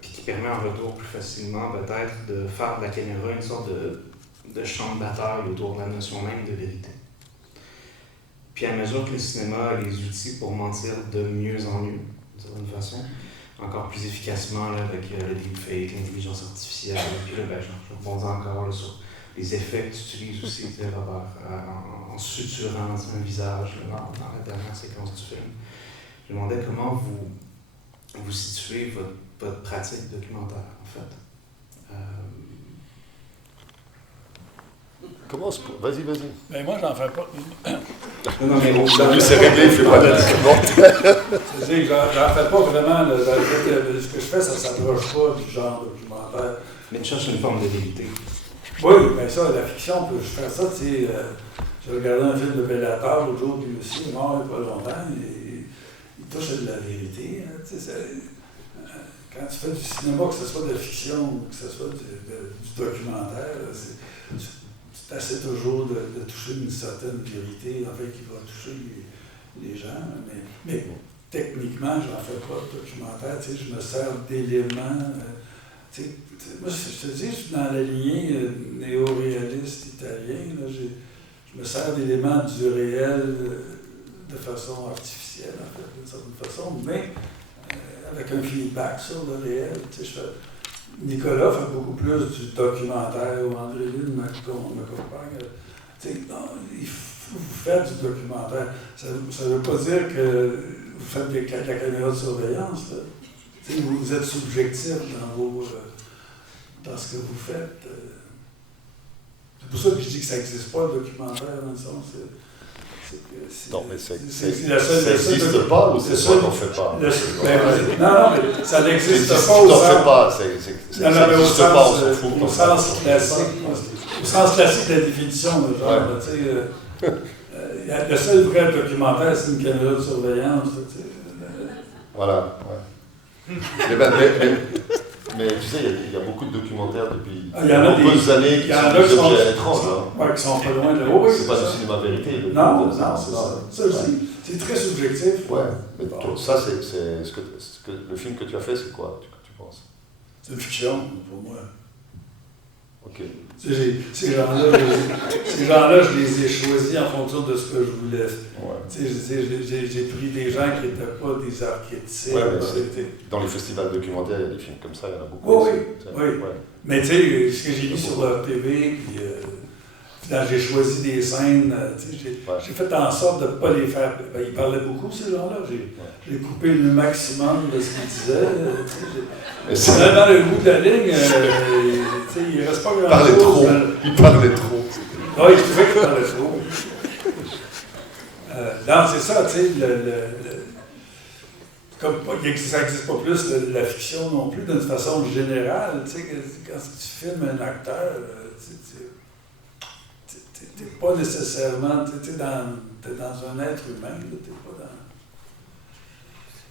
puis qui permet en retour plus facilement peut-être de faire de la caméra une sorte de champ de bataille autour de la notion même de vérité. Puis à mesure que le cinéma a les outils pour mentir de mieux en mieux, d'une façon, encore plus efficacement là, avec le deepfake, l'intelligence artificielle, puis là, je rebondis encore là, sur les effets que tu utilises aussi, Robert, en suturant un visage là, dans la dernière séquence du film. Je me demandais comment vous situez votre pratique documentaire, en fait. Commence, vas-y. Mais moi, j'en fais pas. Non, mais lui, c'est réglé, il ne fait pas de documentaire. C'est-à-dire que j'en fais pas vraiment. Ce que je fais, ça ne s'approche pas du genre documentaire. Mais tu cherches une forme de vérité. Oui, mais ça, la fiction, je fais ça, tu sais. J'ai regardé un film de Bellator l'autre jour, lui aussi, il est mort il n'y a pas longtemps, et il touche à de la vérité. Hein, tu sais, quand tu fais du cinéma, que ce soit de la fiction ou que ce soit du documentaire, tu essaies toujours de toucher une certaine vérité, en fait, qui va toucher les gens. Mais techniquement, je n'en fais pas de documentaire. Tu sais, je me sers d'éléments. Moi, je te dis, je suis dans la lignée néo-réaliste italien. Là, je me sers d'éléments du réel de façon artificielle, en fait, d'une certaine façon, mais avec un feedback sur le réel. Tu sais, Nicolas fait beaucoup plus du documentaire, ou André Lune, ma compagne. Tu sais, vous faites du documentaire. Ça ne veut pas dire que vous faites de la caméra de surveillance. Là. Tu sais, vous êtes subjectif dans ce que vous faites. C'est pour ça que je dis que ça n'existe pas, le documentaire, dans le sens. Non, mais ça n'existe pas ou c'est ça qu'on ne fait pas? Non, mais ça n'existe pas au sens... Ça n'existe pas, on s'en fout. Au sens classique de la définition, genre, le seul vrai documentaire, c'est une caméra de surveillance. Voilà, ouais. Mais tu sais, il y a beaucoup de documentaires depuis il y en a nombreuses années qui sont des objets étranges. Ouais, qui sont pas loin de l'eau. C'est pas du cinéma vérité. Non, c'est ça. Ça aussi, c'est très subjectif. Ouais, mais ça, c'est ce que le film que tu as fait, c'est quoi, tu penses? C'est une fiction, pour moi. Ok. Ces gens-là, je les ai choisis en fonction de ce que je voulais. Ouais. J'ai pris des gens qui n'étaient pas des archétypes. Ouais, dans les festivals documentaires, il y a des films comme ça, il y en a beaucoup. Oui. Mais tu sais, ce que j'ai vu sur la TV, puis j'ai choisi des scènes, j'ai fait en sorte de ne pas les faire. Ils parlaient beaucoup, ces gens-là. J'ai coupé le maximum de ce qu'ils disaient. Dans le bout de la ligne, il ne reste pas grand-chose. Il parlait trop. Oui, je trouvais qu'il parlait trop. Non, c'est ça, tu sais, comme ça n'existe pas plus la fiction non plus, d'une façon générale. Tu sais, quand tu filmes un acteur, t'es pas nécessairement, t'es dans un être humain, t'es pas dans...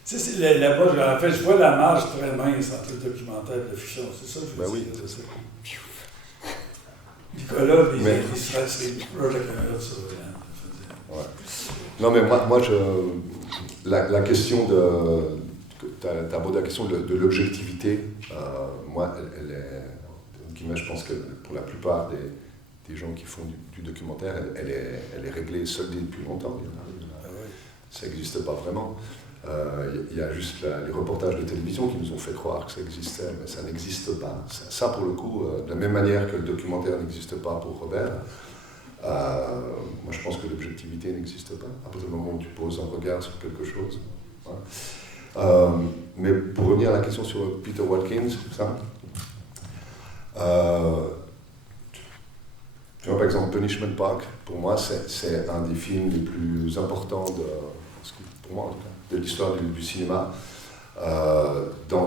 Tu sais, là-bas, en fait, je vois la marge très mince entre le documentaire et la fiction, c'est ça que je veux dire. Oui, c'est ça. Nicolas, il serait proche de la caméra de ça. Ouais. Non, mais moi la question tu as abordé la question de l'objectivité. Moi, elle est, je pense que pour la plupart des gens qui font du documentaire, elle est réglée, soldée depuis longtemps. Ça n'existe pas vraiment. Il y a juste les reportages de télévision qui nous ont fait croire que ça existait, mais ça n'existe pas. Ça, pour le coup, de la même manière que le documentaire n'existe pas pour Robert, moi je pense que l'objectivité n'existe pas. À partir du moment où tu poses un regard sur quelque chose. Mais pour revenir à la question sur Peter Watkins, ça, tu vois par exemple Punishment Park, pour moi c'est un des films les plus importants pour moi en tout cas, de l'histoire du cinéma,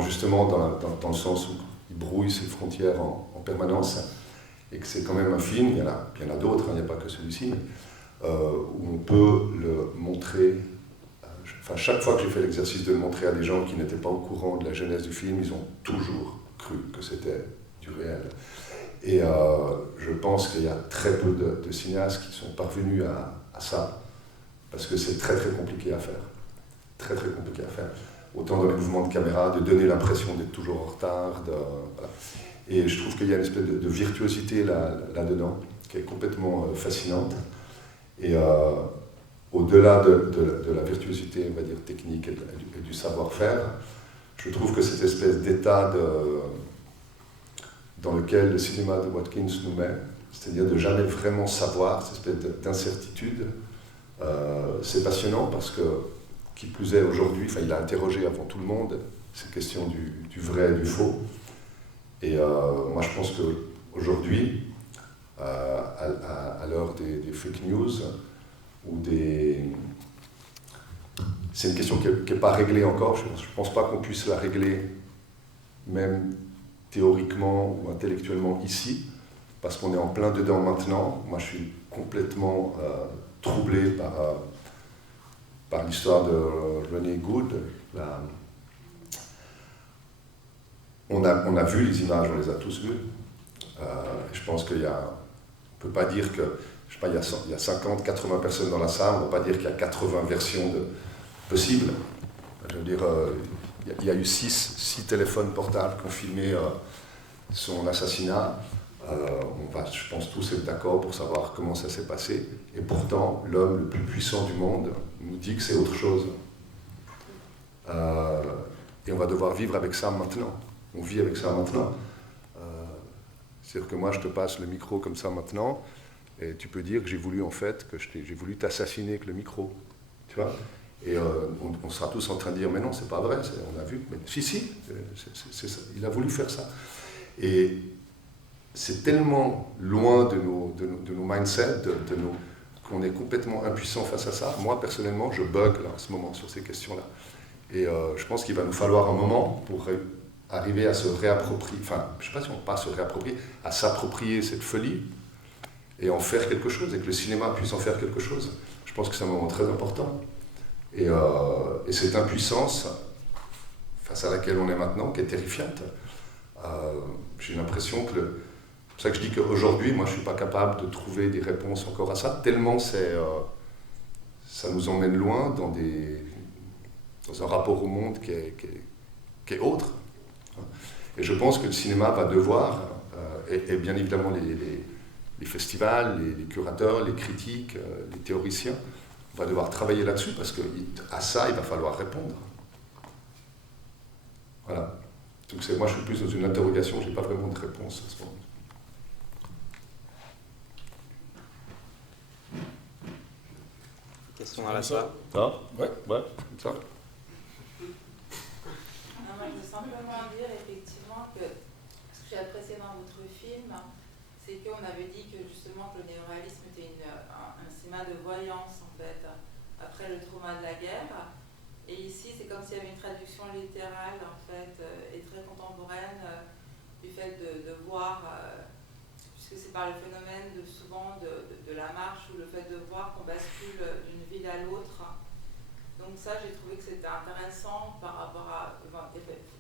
justement dans le sens où il brouille ses frontières en permanence, et que c'est quand même un film, il y en a d'autres, il n'y a pas que celui-ci, où on peut le montrer. Chaque fois que j'ai fait l'exercice de le montrer à des gens qui n'étaient pas au courant de la genèse du film, ils ont toujours cru que c'était du réel. Et je pense qu'il y a très peu de cinéastes qui sont parvenus à ça, parce que c'est très très compliqué à faire. Très très compliqué à faire. Autant dans les mouvements de caméra, de donner l'impression d'être toujours en retard. Voilà. Et je trouve qu'il y a une espèce de virtuosité là-dedans, qui est complètement fascinante. Et au-delà de la virtuosité, on va dire, technique et du savoir-faire, je trouve que cette espèce d'état dans lequel le cinéma de Watkins nous met, c'est-à-dire de jamais vraiment savoir, cette espèce d'incertitude, c'est passionnant parce que, qui plus est aujourd'hui, il a interrogé avant tout le monde ces questions du vrai et du faux. Et moi je pense qu'aujourd'hui, à l'heure des fake news, c'est une question qui n'est pas réglée encore. Je ne pense pas qu'on puisse la régler, même théoriquement ou intellectuellement ici, parce qu'on est en plein dedans maintenant. Moi, je suis complètement troublé par l'histoire de Ronnie Good. On a vu les images, on les a tous vues. Je pense qu'on ne peut pas dire que, je sais pas, il y a 50, 80 personnes dans la salle, on ne peut pas dire qu'il y a 80 versions possibles. Je veux dire, il y a eu 6 téléphones portables qui ont filmé son assassinat. On va, je pense, tous être d'accord pour savoir comment ça s'est passé. Et pourtant, l'homme le plus puissant du monde nous dit que c'est autre chose. Et on va devoir vivre avec ça maintenant. On vit avec ça maintenant. C'est-à-dire que moi, je te passe le micro comme ça maintenant, et tu peux dire que j'ai voulu t'assassiner avec le micro. Tu vois ? Et on sera tous en train de dire, mais non, c'est pas vrai, on a vu. Mais si, c'est ça, il a voulu faire ça. Et c'est tellement loin de nos mindsets, qu'on est complètement impuissant face à ça. Moi, personnellement, je bug là, en ce moment sur ces questions-là. Et je pense qu'il va nous falloir un moment pour arriver à se réapproprier, je ne sais pas si on passe se réapproprier, à s'approprier cette folie et en faire quelque chose, et que le cinéma puisse en faire quelque chose. Je pense que c'est un moment très important. Et cette impuissance face à laquelle on est maintenant, qui est terrifiante, J'ai l'impression que c'est pour ça que je dis qu'aujourd'hui, moi, je ne suis pas capable de trouver des réponses encore à ça, tellement ça nous emmène loin dans un rapport au monde qui est autre. Et je pense que le cinéma va devoir, et bien évidemment les festivals, les curateurs, les critiques, les théoriciens, on va devoir travailler là-dessus parce qu'à ça, il va falloir répondre. Voilà. Donc moi, je suis plus dans une interrogation, je n'ai pas vraiment de réponse à ce moment. Question à la salle. Ah, ouais, ça. Je veux simplement dire effectivement que ce que j'ai apprécié dans votre film, c'est qu'on avait dit que justement que le néoréalisme était un cinéma de voyance en fait, après le trauma de la guerre. Et ici, c'est comme s'il y avait une traduction littérale en fait, et très contemporaine du fait de voir, puisque c'est par le phénomène souvent de la marche ou le fait de voir qu'on bascule d'une ville à l'autre. Donc ça, j'ai trouvé que c'était intéressant par rapport à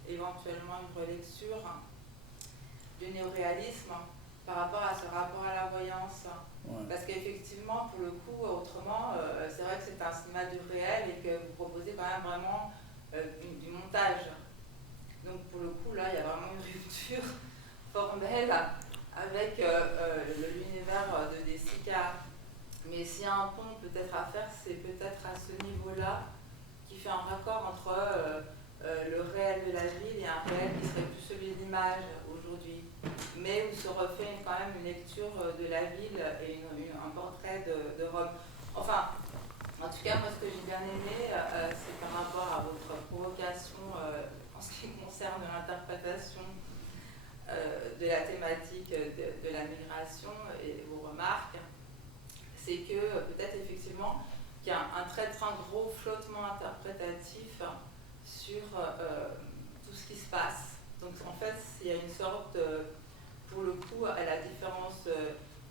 éventuellement une relecture du néoréalisme par rapport à ce rapport à la voyance. Ouais. Parce qu'effectivement, pour le coup, autrement, c'est vrai que c'est un cinéma du réel et que vous proposez quand même vraiment du montage. Donc pour le coup, là, il y a vraiment une rupture formelle avec l'univers de Desica. Mais s'il y a un pont peut-être à faire, c'est peut-être à ce niveau-là qui fait un raccord entre le réel de la ville et un réel qui serait plus celui de l'image aujourd'hui, mais où se refait quand même une lecture de la ville et un portrait de Rome. Enfin, en tout cas, moi ce que j'ai bien aimé, c'est par rapport à votre provocation en ce qui concerne l'interprétation de la thématique de la migration et vos remarques, c'est que peut-être effectivement qu'il y a un très gros flottement interprétatif sur tout ce qui se passe. Donc en fait, il y a une sorte, pour le coup, à la différence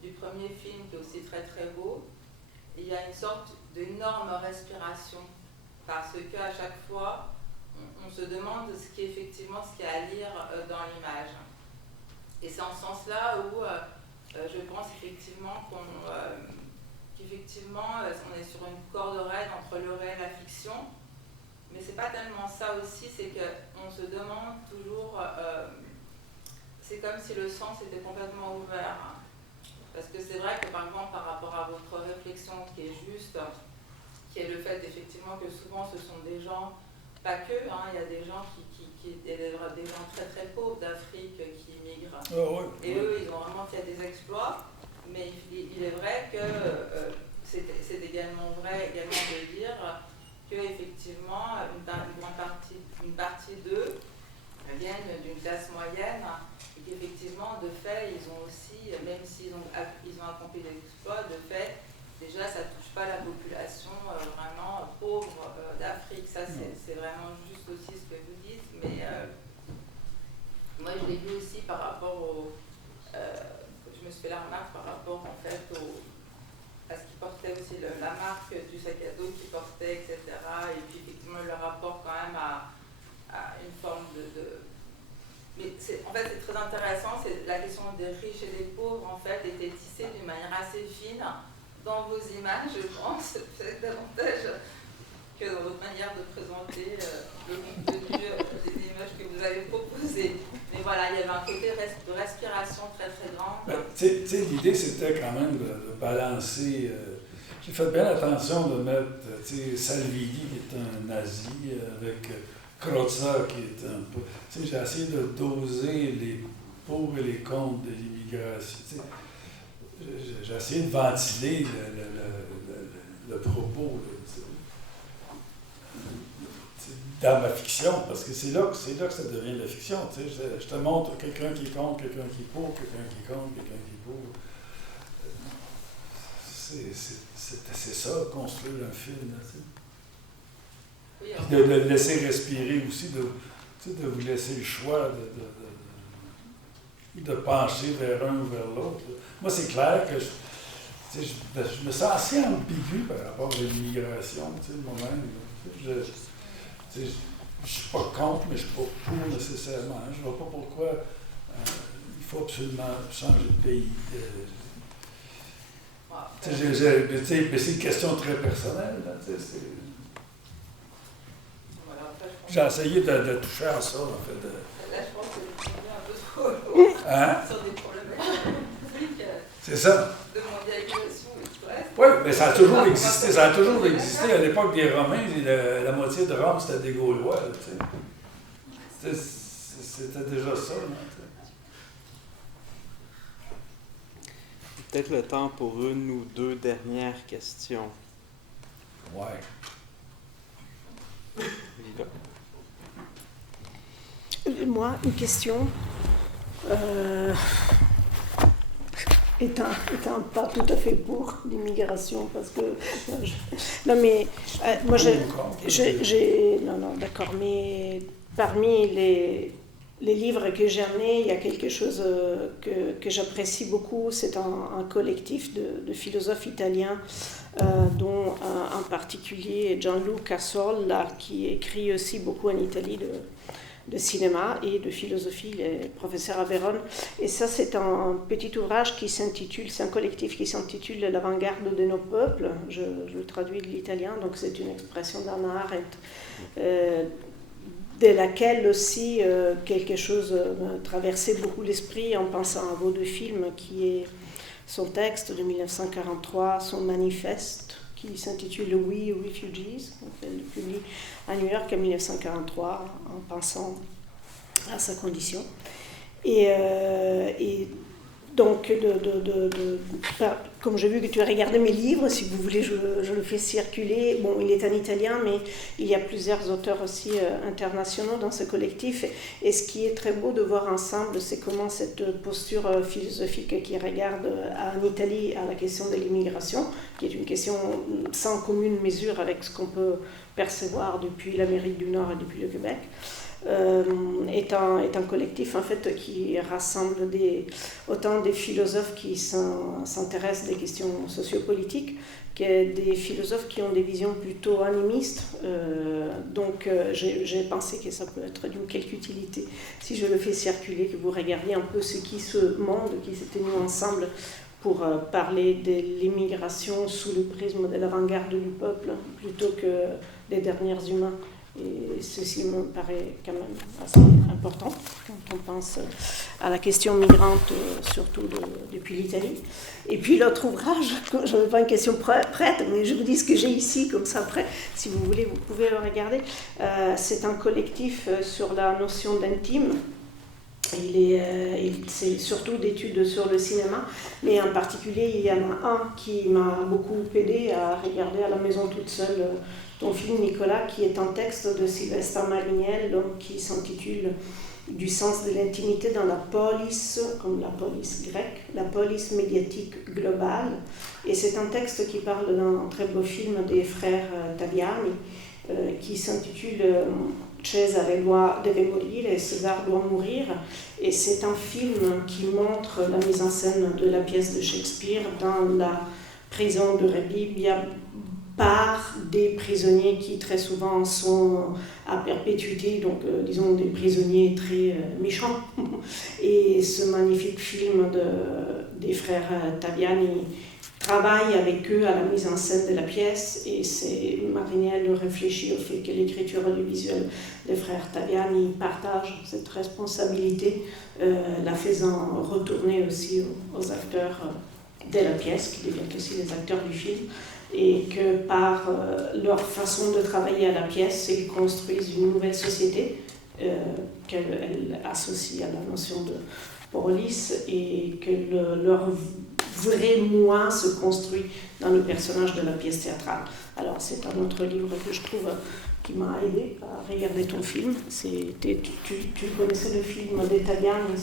du premier film qui est aussi très très beau, il y a une sorte d'énorme respiration parce qu'à chaque fois, on se demande ce qui est effectivement ce qu'il y a à lire dans l'image. Et c'est en ce sens-là où je pense effectivement qu'effectivement on est sur une corde raide entre le réel et la fiction, mais c'est pas tellement ça aussi, c'est qu'on se demande toujours, c'est comme si le sens était complètement ouvert, hein. Parce que c'est vrai que par exemple par rapport à votre réflexion qui est juste, qui est le fait effectivement que souvent ce sont des gens, pas que, hein, il y a des gens des gens très très pauvres d'Afrique qui migrent, et eux ils ont vraiment fait des exploits, mais il est vrai que c'est également vrai de dire qu'effectivement une partie d'eux viennent d'une classe moyenne et qu'effectivement de fait ils ont aussi, même s'ils ont accompli des exploits, de fait déjà ça ne touche pas la population vraiment pauvre d'Afrique. Ça c'est vraiment juste aussi ce que vous dites, mais moi je l'ai vu aussi par rapport je me suis fait la remarque par rapport en fait à ce qui portait aussi la marque du sac à dos qu'il portait, etc. Et puis effectivement le rapport quand même à une forme mais en fait c'est très intéressant, c'est la question des riches et des pauvres en fait était tissée d'une manière assez fine dans vos images, je pense, peut-être davantage que dans votre manière de présenter le contenu des images que vous avez proposées. Mais voilà, il y avait un côté de respiration très très grand. L'idée c'était quand même de balancer. J'ai fait bien attention de mettre Salvini qui est un nazi avec Crozza qui est un peu. J'ai essayé de doser les pour et les contre de l'immigration. J'ai essayé de ventiler le propos dans ma fiction, parce que c'est là que ça devient de la fiction. Je te montre quelqu'un qui est contre, quelqu'un qui est pour, quelqu'un qui est contre, quelqu'un qui est pour. C'est ça, construire un film. Puis de le laisser respirer aussi, de vous laisser le choix de pencher vers un ou vers l'autre. Moi, c'est clair que je me sens assez ambigu par rapport à l'immigration, moi-même. je ne suis pas contre, mais je ne suis pas pour nécessairement. Je ne vois pas pourquoi il faut absolument changer de pays. Mais c'est une question très personnelle. Là, j'ai essayé de toucher à ça, en fait. Là, je pense que c'est un peu trop lourd sur des problématiques c'est ça. de mondialisation et tout le reste. Oui, mais ça a toujours existé. Ça a toujours existé. À l'époque des Romains, la moitié de Rome, c'était des Gaulois. Là, c'était déjà ça. Là, peut-être le temps pour une ou deux dernières questions. Ouais. Moi, une question. Étant pas tout à fait pour l'immigration, parce que... non, mais moi, non, d'accord, mais parmi les livres que j'ai amenés, il y a quelque chose que j'apprécie beaucoup. C'est un collectif de philosophes italiens, dont en particulier Gianluca Solla, qui écrit aussi beaucoup en Italie de cinéma et de philosophie, il est professeur à Vérone. Et ça, c'est un petit ouvrage qui s'intitule, c'est un collectif qui s'intitule « L'avant-garde de nos peuples ». Je le traduis de l'italien, donc c'est une expression d'Hannah Arendt, de laquelle aussi quelque chose m'a traversé beaucoup l'esprit en pensant à vos deux films, qui est son texte de 1943, son manifeste, qui s'intitule « We Refugees », elle le publie à New York en 1943, en pensant à sa condition. Et donc, comme j'ai vu que tu as regardé mes livres, si vous voulez, je le fais circuler. Bon, il est en italien, mais il y a plusieurs auteurs aussi internationaux dans ce collectif. Et ce qui est très beau de voir ensemble, c'est comment cette posture philosophique qui regarde en Italie à la question de l'immigration, qui est une question sans commune mesure avec ce qu'on peut percevoir depuis l'Amérique du Nord et depuis le Québec, est un collectif en fait qui rassemble autant des philosophes qui s'intéressent des questions sociopolitiques que des philosophes qui ont des visions plutôt animistes. Donc j'ai pensé que ça peut être d'une quelque utilité si je le fais circuler, que vous regardiez un peu ce monde qui s'est tenu ensemble pour parler de l'immigration sous le prisme de l'avant-garde du peuple plutôt que des derniers humains. Et ceci me paraît quand même assez important quand on pense à la question migrante, surtout depuis l'Italie. Et puis l'autre ouvrage, je n'avais pas une question prête, mais je vous dis ce que j'ai ici, comme ça après, si vous voulez, vous pouvez le regarder. C'est un collectif sur la notion d'intime. C'est surtout d'études sur le cinéma, mais en particulier, il y en a un qui m'a beaucoup aidé à regarder à la maison toute seule ton film, Nicolas, qui est un texte de Sylvestre Mariniel, donc, qui s'intitule « Du sens de l'intimité dans la police », comme la police grecque, la police médiatique globale. Et c'est un texte qui parle d'un très beau film des frères Taviani, qui s'intitule Cesare deve morire et César doit mourir. Et c'est un film qui montre la mise en scène de la pièce de Shakespeare dans la prison de Rebibbia par des prisonniers qui très souvent sont à perpétuité, donc disons des prisonniers très méchants. Et ce magnifique film des frères Taviani travaille avec eux à la mise en scène de la pièce, et c'est Mariniel réfléchit au fait que l'écriture audiovisuelle des frères Taviani partage cette responsabilité, la faisant retourner aussi aux acteurs de la pièce, qui deviennent aussi les acteurs du film, et que par leur façon de travailler à la pièce, ils construisent une nouvelle société qu'elle associe à la notion de police, et que leur vrai moi se construit dans le personnage de la pièce théâtrale. Alors c'est un autre livre que je trouve qui m'a aidé à regarder ton film. Tu connaissais le film des Taviani?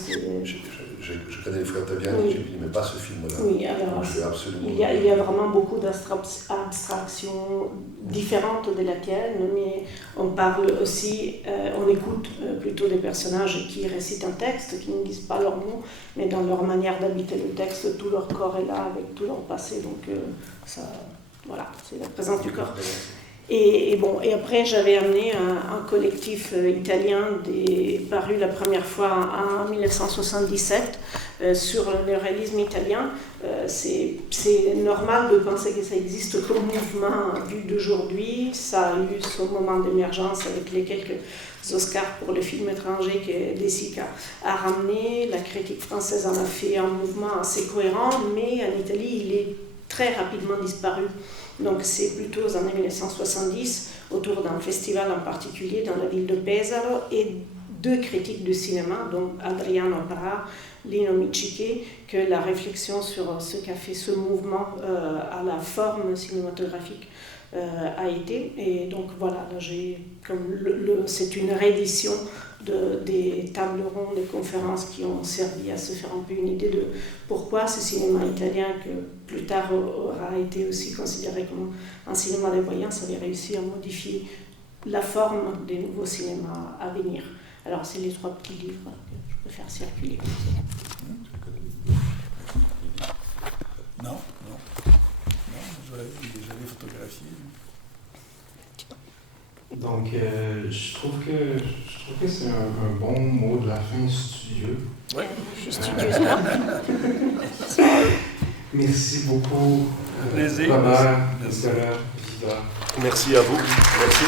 Je connais les frères Taviani, oui. Mais pas ce film-là. Oui, alors absolument... il y a vraiment beaucoup d'abstractions différentes de la tienne, mais on parle aussi, on écoute plutôt des personnages qui récitent un texte, qui ne disent pas leurs mots, mais dans leur manière d'habiter le texte, tout leur corps est là avec tout leur passé, donc ça, voilà, c'est la présence du corps. Et après, j'avais amené un collectif italien paru la première fois en 1977 sur le réalisme italien. C'est normal de penser que ça existe comme mouvement vu d'aujourd'hui. Ça a eu son moment d'émergence avec les quelques Oscars pour le film étranger que Desica a ramené. La critique française en a fait un mouvement assez cohérent, mais en Italie, il est très rapidement disparu. Donc c'est plutôt aux années 1970, autour d'un festival en particulier dans la ville de Pesaro, et 2 critiques de cinéma, donc Adriano Parra, Lino Michiche, que la réflexion sur ce qu'a fait ce mouvement à la forme cinématographique a été. Et donc voilà, là c'est une réédition des tables rondes, des conférences qui ont servi à se faire un peu une idée de pourquoi ce cinéma italien, que plus tard aura été aussi considéré comme un cinéma de voyance, avait réussi à modifier la forme des nouveaux cinémas à venir. Alors c'est les 3 petits livres que je peux faire circuler. Non, je l'ai photographié. Donc, je trouve que c'est un bon mot de la fin, studieux. Oui, je suis studieuse là. Merci beaucoup. Un plaisir. Robert, Nicolas, Vida. Merci à vous. Merci.